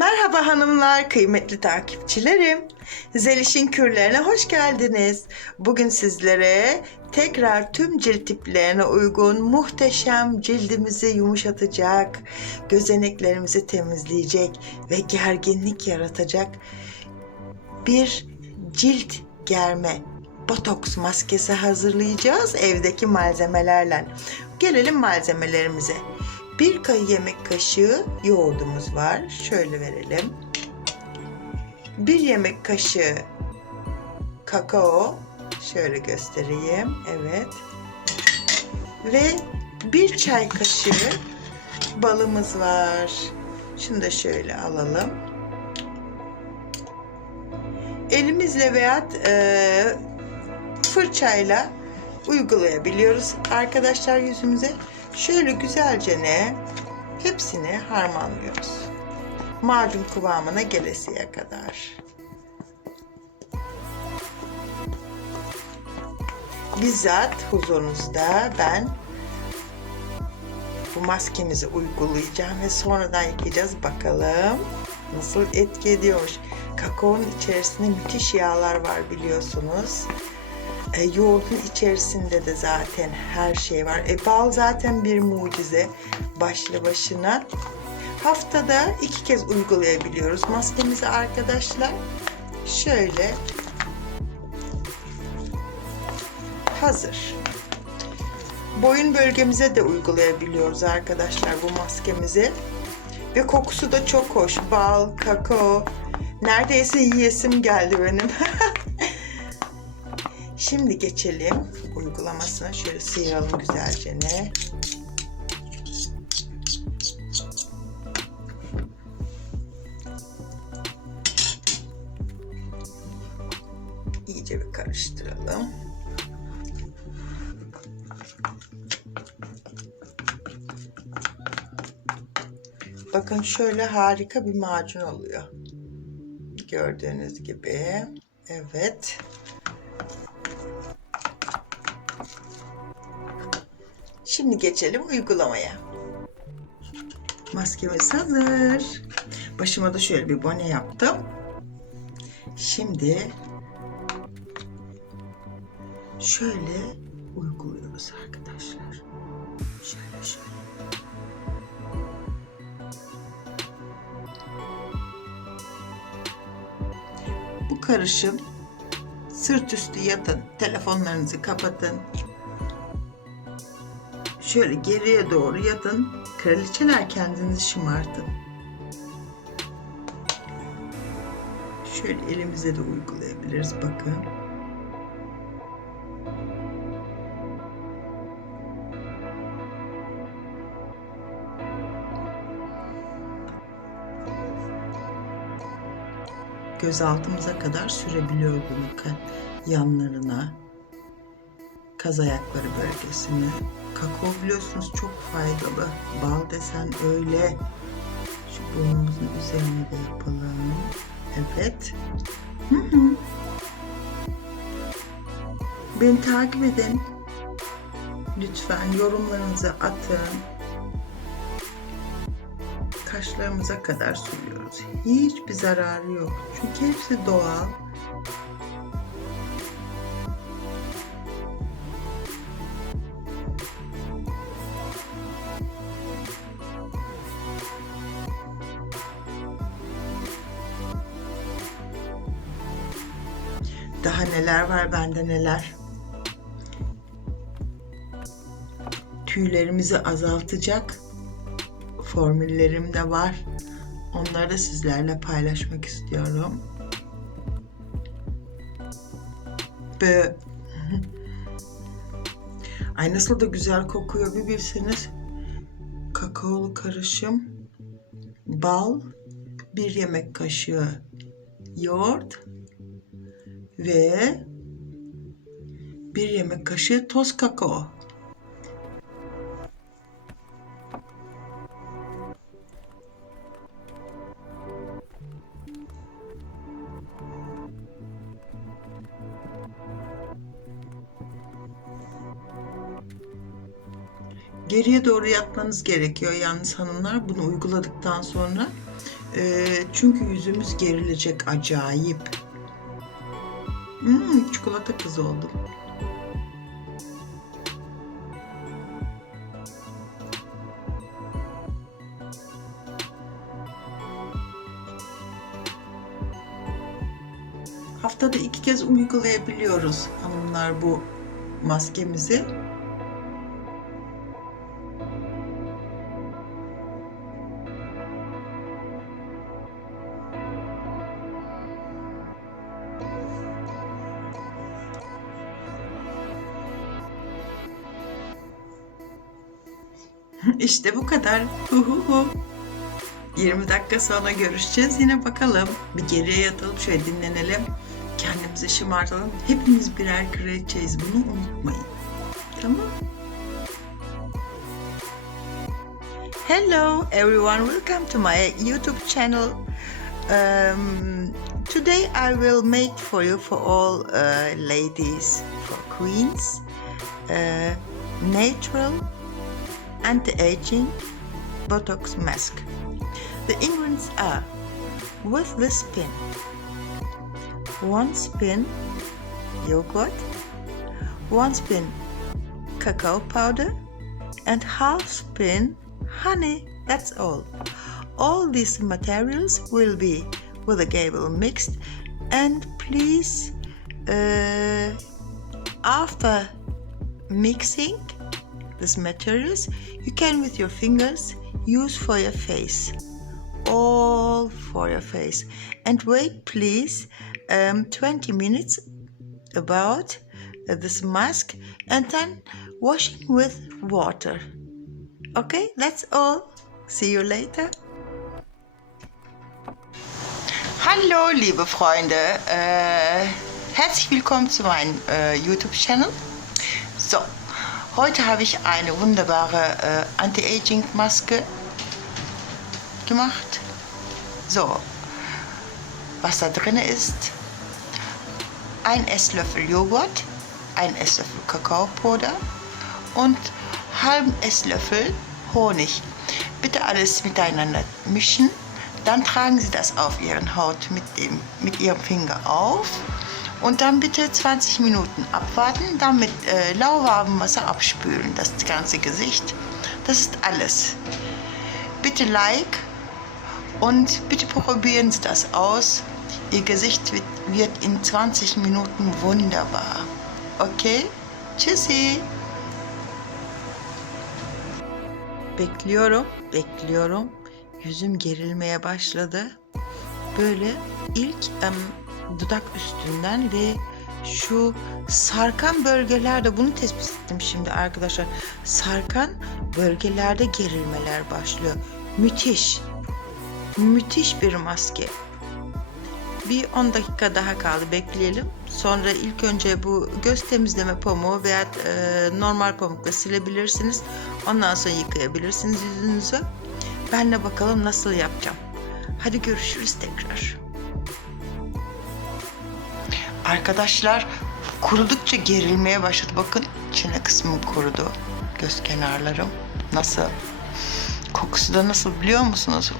Merhaba hanımlar, kıymetli takipçilerim. Zeliş'in kürlerine hoş geldiniz. Bugün sizlere tekrar tüm cilt tiplerine uygun muhteşem cildimizi yumuşatacak, gözeneklerimizi temizleyecek ve gerginlik yaratacak bir cilt germe botoks maskesi hazırlayacağız evdeki malzemelerle. Gelelim malzemelerimize. 1 yemek kaşığı yoğurdumuz var. Şöyle verelim. 1 yemek kaşığı kakao. Şöyle göstereyim. Evet. Ve 1 çay kaşığı balımız var. Şunu da şöyle alalım. Elimizle veya fırçayla uygulayabiliyoruz arkadaşlar yüzümüze. Şöyle güzelce hepsini harmanlıyoruz. Macun kıvamına gelesiye kadar. Bizzat huzurunuzda ben bu maskemizi uygulayacağım ve sonradan yıkayacağız. Bakalım nasıl etki ediyormuş. Kakaonun içerisinde müthiş yağlar var biliyorsunuz. Yoğurdun içerisinde de zaten her şey var. Bal zaten bir mucize başlı başına. Haftada 2 kez uygulayabiliyoruz maskemizi arkadaşlar. Şöyle hazır. Boyun bölgemize de uygulayabiliyoruz arkadaşlar bu maskemizi. Ve kokusu da çok hoş. Bal, kakao. Neredeyse yiyesim geldi benim. Şimdi geçelim uygulamasına. Şöyle sıyıralım güzelce İyice bir karıştıralım. Bakın şöyle harika bir macun oluyor. Gördüğünüz gibi. Evet. Şimdi geçelim uygulamaya. Maskemiz hazır. Başıma da şöyle bir bone yaptım. Şimdi şöyle uyguluyoruz arkadaşlar. Şöyle. Bu karışım sırt üstü yatın. Telefonlarınızı kapatın. Şöyle geriye doğru yatın. Kraliçeler kendinizi şımartın. Şöyle elimize de uygulayabiliriz bakın. Göz altımıza kadar sürebiliyor bunu yanlarına, kaz ayakları bölgesine. Kakao biliyorsunuz çok faydalı. Bal desen öyle. Şu burnumuzun üzerine de yapalım. Evet. Beni takip edin. Lütfen yorumlarınızı atın. Kaşlarımıza kadar sürüyoruz. Hiçbir zararı yok. Çünkü hepsi doğal. Daha neler var bende neler. Tüylerimizi azaltacak formüllerim de var. Onları da sizlerle paylaşmak istiyorum. Ay nasıl da güzel kokuyor bir bilseniz. Kakaolu karışım, bal, 1 yemek kaşığı yoğurt ve 1 yemek kaşığı toz kakao. Geriye doğru yatmanız gerekiyor yalnız hanımlar bunu uyguladıktan sonra. Çünkü yüzümüz gerilecek acayip. Çikolata kızı oldum. Haftada 2 kez uygulayabiliyoruz hanımlar bu maskemizi. İşte bu kadar. 20 dakika sonra görüşeceğiz. Yine bakalım. Bir geriye yatalım, şöyle dinlenelim. Kendimizi şımartalım. Hepimiz birer kraliçeyiz. Bunu unutmayın. Tamam. Hello everyone. Welcome to my YouTube channel. Today I will make for you, for all ladies, for queens, natural anti-aging Botox mask. The ingredients are, with this spin, 1 spin yogurt, 1 spin cacao powder, and half spin honey. That's all. All these materials will be with a gable mixed, and please, after mixing these materials, you can with your fingers use for your face, all for your face, and wait please 20 minutes about this mask, and then washing with water. Okay, that's all. See you later. Hallo liebe Freunde, herzlich willkommen zu meinem YouTube-Channel. So, heute habe ich eine wunderbare Anti-Aging-Maske gemacht. So, was da drin ist: 1 Esslöffel Joghurt, 1 Esslöffel Kakaopuder und halben Esslöffel Honig. Bitte alles miteinander mischen. Dann tragen Sie das auf Ihren Haut mit Ihrem Finger auf und dann bitte 20 Minuten abwarten, dann mit lauwarmem Wasser abspülen, das ganze Gesicht. Das ist alles. Bitte Like und bitte probieren Sie das aus. Ihr Gesicht wird in 20 Minuten wunderbar. Okay? Tschüssi. Bekliyorum. Yüzüm gerilmeye başladı. Böyle ilk dudak üstünden ve şu sarkan bölgelerde, bunu tespit ettim şimdi arkadaşlar. Sarkan bölgelerde gerilmeler başlıyor. Müthiş bir maske. Bir 10 dakika daha kaldı, bekleyelim. Sonra ilk önce bu göz temizleme pamuğu veya normal pamukla silebilirsiniz. Ondan sonra yıkayabilirsiniz yüzünüzü. Ben de bakalım nasıl yapacağım. Hadi görüşürüz tekrar. Arkadaşlar, kurudukça gerilmeye başladı. Bakın, çene kısmım kurudu. Göz kenarlarım. Nasıl? Kokusu da nasıl biliyor musunuz?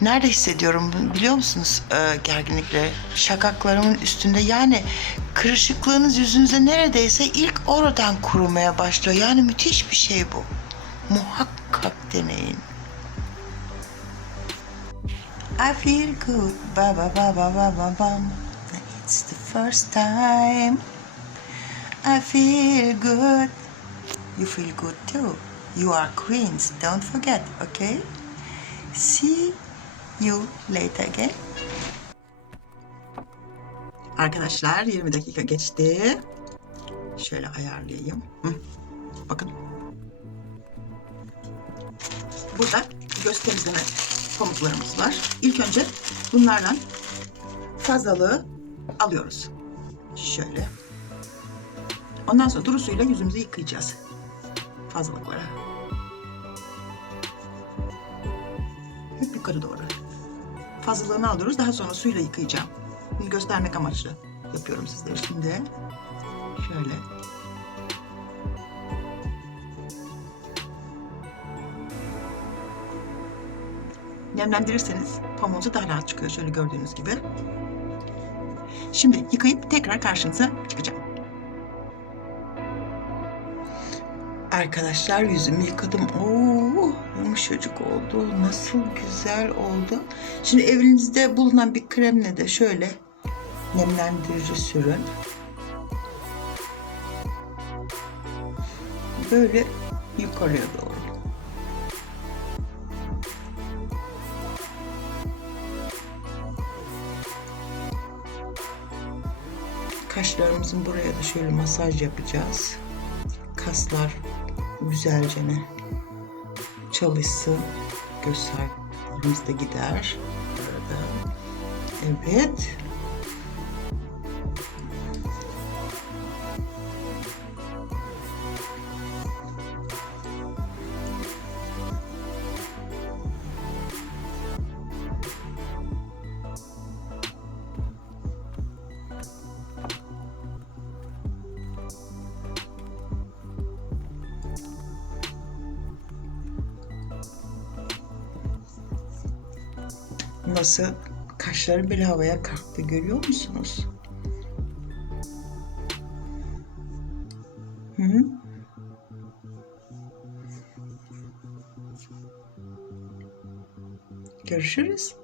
Nerede hissediyorum biliyor musunuz gerginlikleri? Şakaklarımın üstünde, yani kırışıklığınız yüzünüze neredeyse ilk oradan kurumaya başlıyor. Yani müthiş bir şey bu. Muhakkak deneyin. I feel good, ba ba ba ba ba ba bam. It's the first time. I feel good. You feel good too. You are queens. Don't forget, okay? See you later again. Arkadaşlar, 20 dakika geçti. Şöyle ayarlayayım. Bakın. Burada göz temizleme pamuklarımız var. İlk önce bunlarla fazlalığı alıyoruz. Şöyle. Ondan sonra duru suyla yüzümüzü yıkayacağız. Fazlalıkları. Hep yukarı doğru. Fazlalığını alıyoruz. Daha sonra suyla yıkayacağım. Bunu göstermek amaçlı yapıyorum sizlere şimdi. Şöyle. Nemlendirirseniz pamuğunuzu daha rahat çıkıyor, şöyle gördüğünüz gibi. Şimdi yıkayıp tekrar karşınıza çıkacağım. Arkadaşlar yüzümü yıkadım. Oo, yumuşacık oldu. Nasıl güzel oldu. Şimdi evinizde bulunan bir kremle de şöyle nemlendirici sürün. Böyle yukarıya doğru. Kaşlarımızın buraya da şöyle masaj yapacağız. Kaslar güzelce çalışsın. Göz sarkımız da gider. Burada. Evet. Nasıl kaşları bile havaya kalktı, görüyor musunuz? Hı? Görüşürüz.